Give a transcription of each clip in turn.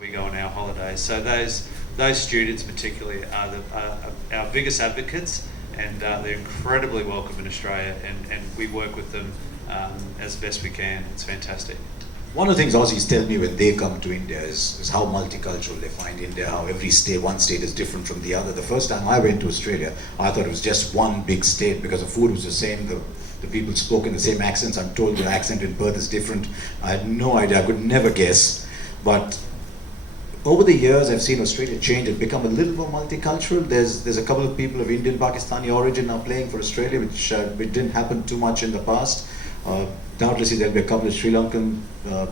we go on our holidays. So those students particularly are our biggest advocates, and they're incredibly welcome in Australia, and we work with them as best we can. It's fantastic. One of the things Aussies tell me when they come to India is how multicultural they find India, how one state is different from the other. The first time I went to Australia, I thought it was just one big state because the food was the same, the people spoke in the same accents. I'm told the accent in Perth is different. I had no idea, I could never guess. But over the years, I've seen Australia change and become a little more multicultural. There's a couple of people of Indian, Pakistani origin now playing for Australia, which didn't happen too much in the past. Doubtlessly there'll be a couple of Sri Lankan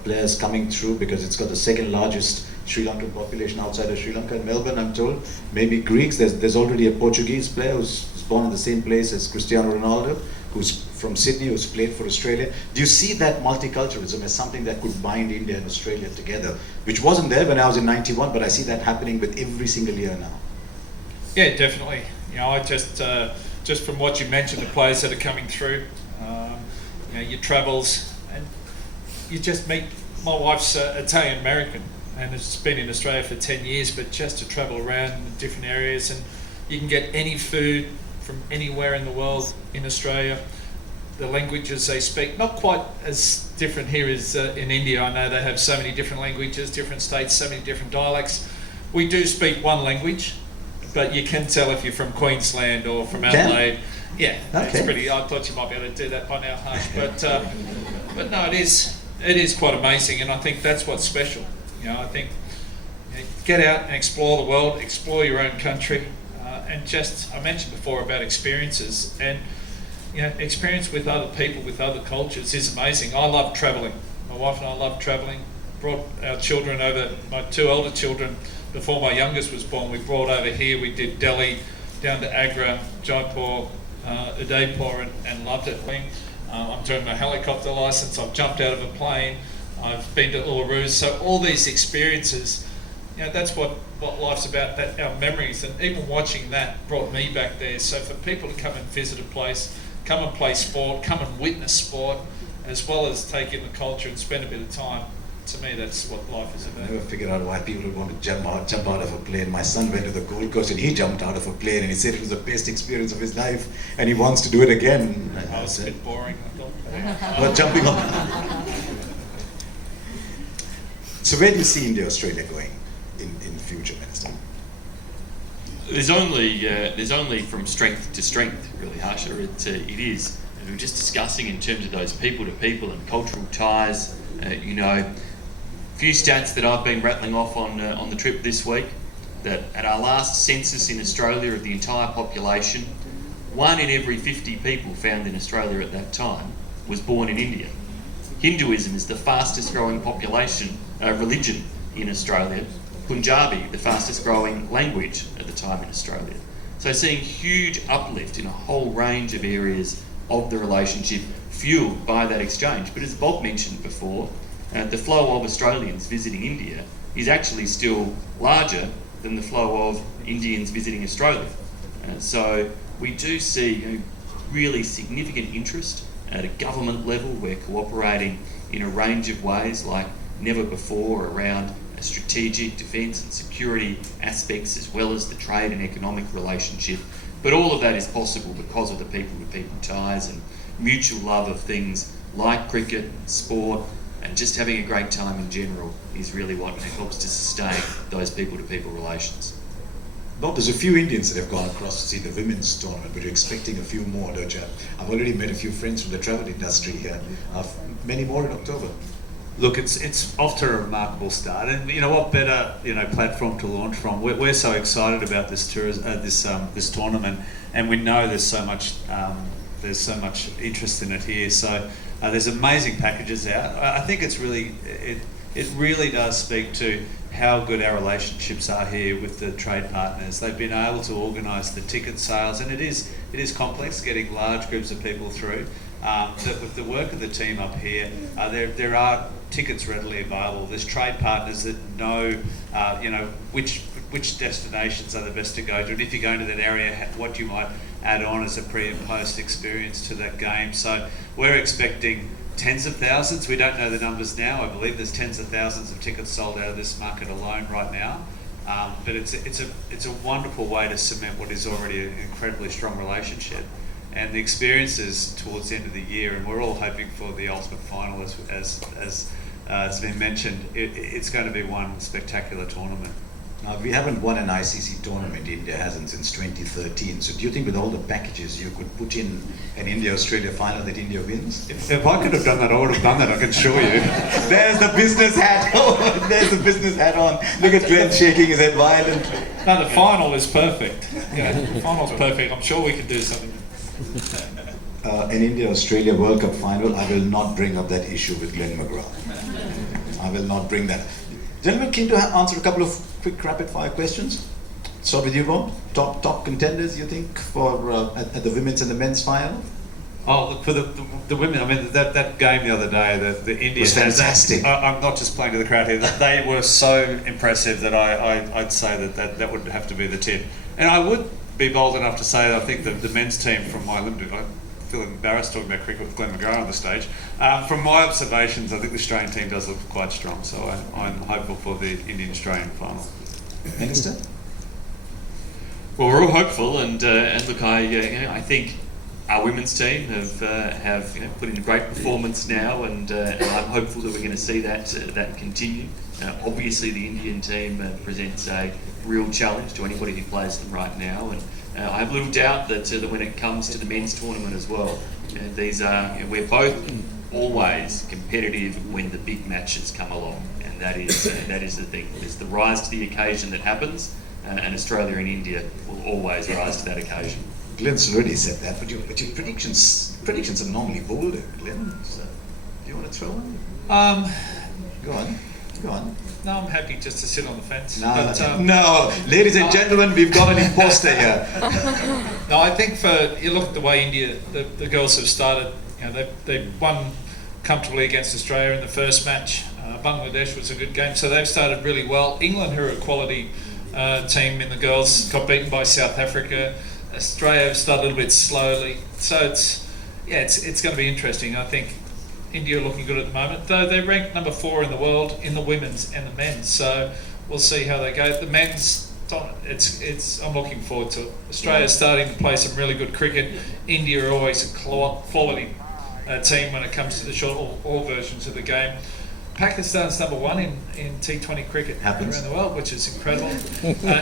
players coming through because it's got the second largest Sri Lankan population outside of Sri Lanka in Melbourne, I'm told. Maybe Greeks. There's already a Portuguese player who's born in the same place as Cristiano Ronaldo, who's from Sydney, who's played for Australia. Do you see that multiculturalism as something that could bind India and Australia together, which wasn't there when I was in '91, but I see that happening with every single year now? Yeah, definitely. I just from what you mentioned, the players that are coming through, your travels, and you just meet. My wife's Italian American and has been in Australia for 10 years, but just to travel around in different areas, and you can get any food from anywhere in the world in Australia. The languages they speak, not quite as different here as in India. I know they have so many different languages, different states, so many different dialects. We do speak one language, but you can tell if you're from Queensland or from Adelaide. Yeah, that's pretty. I thought you might be able to do that by now, Harsh. But no, it is quite amazing, and I think that's what's special. I think get out and explore the world, explore your own country, and just I mentioned before about experiences, and experience with other people, with other cultures is amazing. I love travelling. My wife and I love travelling. Brought our children over. My two older children, before my youngest was born, we brought over here. We did Delhi, down to Agra, Jaipur, Udaipur, and loved it. I'm doing my helicopter license. I've jumped out of a plane. I've been to Uluru. So all these experiences, that's what life's about. That our memories, and even watching that brought me back there. So for people to come and visit a place, come and play sport, come and witness sport, as well as take in the culture and spend a bit of time. To me, that's what life is about. I never figured out why people would want to jump out of a plane. My son went to the Gold Coast and he jumped out of a plane and he said it was the best experience of his life and he wants to do it again. I was a bit boring, I thought. But jumping on. So where do you see India-Australia going in the future, Minister? There's only from strength to strength, really, Harsha. It is. And we're just discussing in terms of those people-to-people and cultural ties. Few stats that I've been rattling off on the trip this week, that at our last census in Australia of the entire population, 1 in every 50 people found in Australia at that time was born in India. Hinduism is the fastest growing religion in Australia. Punjabi, the fastest growing language at the time in Australia. So seeing huge uplift in a whole range of areas of the relationship fueled by that exchange. But as Bob mentioned before, the flow of Australians visiting India is actually still larger than the flow of Indians visiting Australia. So we do see really significant interest at a government level. We're cooperating in a range of ways like never before around strategic defence and security aspects, as well as the trade and economic relationship. But all of that is possible because of the people-to-people ties and mutual love of things like cricket, sport, and just having a great time in general is really what helps to sustain those people-to-people relations. Bob, there's a few Indians that have gone across to see the women's tournament, but you're expecting a few more, don't you? I've already met a few friends from the travel industry here. Many more in October. Look, it's off to a remarkable start, and what better platform to launch from? We're so excited about this this tournament, and we know there's so much interest in it here. So there's amazing packages out. I think it really does speak to how good our relationships are here with the trade partners. They've been able to organise the ticket sales, and it is complex getting large groups of people through. That with the work of the team up here, there are tickets readily available. There's trade partners that know, which destinations are the best to go to, and if you're going to that area, what you might add on as a pre and post experience to that game. So we're expecting tens of thousands. We don't know the numbers now. I believe there's tens of thousands of tickets sold out of this market alone right now. But it's a wonderful way to cement what is already an incredibly strong relationship. And the experiences towards the end of the year, and we're all hoping for the ultimate final, as it's been mentioned. It's going to be one spectacular tournament. Now, we haven't won an ICC tournament, India hasn't, since 2013. So do you think with all the packages you could put in an India-Australia final that India wins? If I could have done that, I would have done that, I can assure you. There's the business hat on. There's the business hat on. Look at Glenn shaking his head violently. No, the final is perfect. The final's perfect. I'm sure we can do something. An India-Australia World Cup final, I will not bring up that issue with Glenn McGrath. I will not bring that. Gentlemen, keen to answer a couple of quick rapid-fire questions. Start with you, Rob. Top contenders, you think, for at the women's and the men's final? Oh, look, for the women, I mean, that game the other day, the India was fantastic. I'm not just playing to the crowd here. They were so impressive that I'd say that would have to be the tip. And I would be bold enough to say that I think that the men's team from my limited, I feel embarrassed talking about cricket with Glenn McGrath on the stage. From my observations, I think the Australian team does look quite strong. So I'm hopeful for the Indian-Australian final. Minister? Well, we're all hopeful, and look, I think our women's team have put in a great performance now, and I'm hopeful that we're going to see that continue. Obviously, the Indian team presents a real challenge to anybody who plays them right now, and I have little doubt that when it comes to the men's tournament as well, these are we're both always competitive when the big matches come along, and that is the thing. There's the rise to the occasion that happens, and Australia and India will always rise to that occasion. Glenn's already said that, but your predictions are normally bolder, Glenn. So, do you want to throw one? Go on. No, I'm happy just to sit on the fence. No, ladies and gentlemen, we've got an imposter here. No, I think you look at the way India, the girls have started. They won comfortably against Australia in the first match. Bangladesh was a good game, so they've started really well. England, who are a quality team in the girls, got beaten by South Africa. Australia have started a little bit slowly, so it's going to be interesting. I think India are looking good at the moment, though they're ranked number 4 in the world in the women's and the men's. So we'll see how they go. The men's, I'm looking forward to it. Australia's starting to play some really good cricket. India are always a quality team when it comes to the short all versions of the game. Pakistan's number 1 in T20 cricket around the world, which is incredible.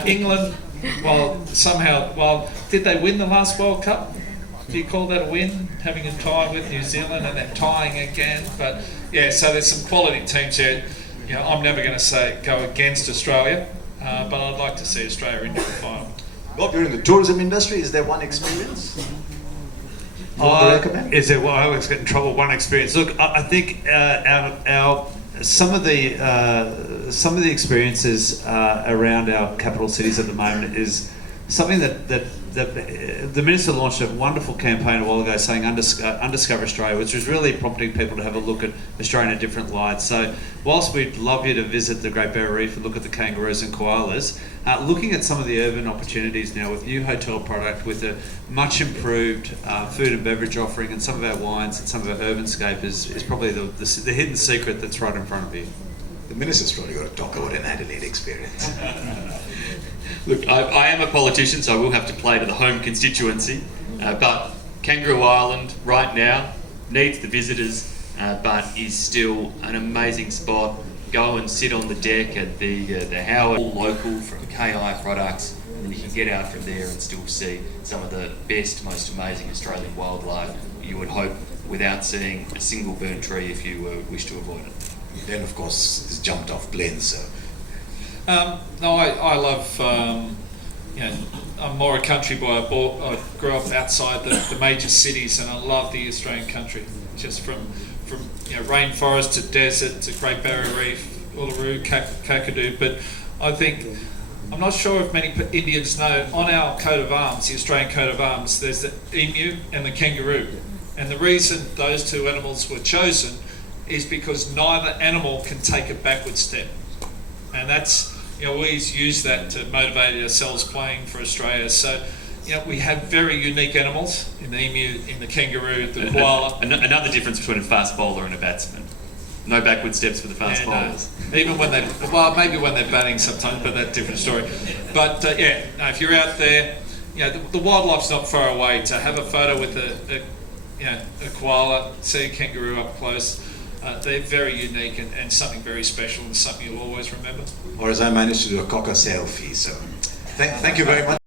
England, did they win the last World Cup? Do you call that a win? Having a tie with New Zealand and then tying again? But yeah, so there's some quality teams here. I'm never going to go against Australia, but I'd like to see Australia into the final. Bob, you're in the tourism industry. Is there one experience you want to recommend? Is there? Well, I always get in trouble. One experience. Look, I think some of the experiences around our capital cities at the moment is something that the Minister launched a wonderful campaign a while ago saying Undiscover Australia, which was really prompting people to have a look at Australia in a different light. So whilst we'd love you to visit the Great Barrier Reef and look at the kangaroos and koalas, looking at some of the urban opportunities now with new hotel product, with a much improved food and beverage offering, and some of our wines and some of our urbanscape is probably the hidden secret that's right in front of you. The Minister's probably got to talk about an Adelaide experience. Look, I am a politician, so I will have to play to the home constituency. But Kangaroo Island right now needs the visitors, but is still an amazing spot. Go and sit on the deck at the Howard, all local from KI products, and then you can get out from there and still see some of the best, most amazing Australian wildlife you would hope without seeing a single burnt tree if you wish to avoid it. Then, of course, it's jumped off planes, so. No, I love, I'm more a country boy. I grew up outside the major cities, and I love the Australian country. Just from rainforest to desert to Great Barrier Reef, Uluru, Kakadu. But I think, I'm not sure if many Indians know, on our coat of arms, the Australian coat of arms, there's the emu and the kangaroo. And the reason those two animals were chosen is because neither animal can take a backward step. And that's, we always use that to motivate ourselves playing for Australia. So we have very unique animals in the emu, in the kangaroo, the koala. Another difference between a fast bowler and a batsman. No backward steps for the fast bowlers. Even when maybe when they're batting sometimes, but that's a different story. But if you're out there, the wildlife's not far away. To have a photo with a koala, see a kangaroo up close, they're very unique and something very special and something you'll always remember. Or as I managed to do a cocker selfie. So thank you very much.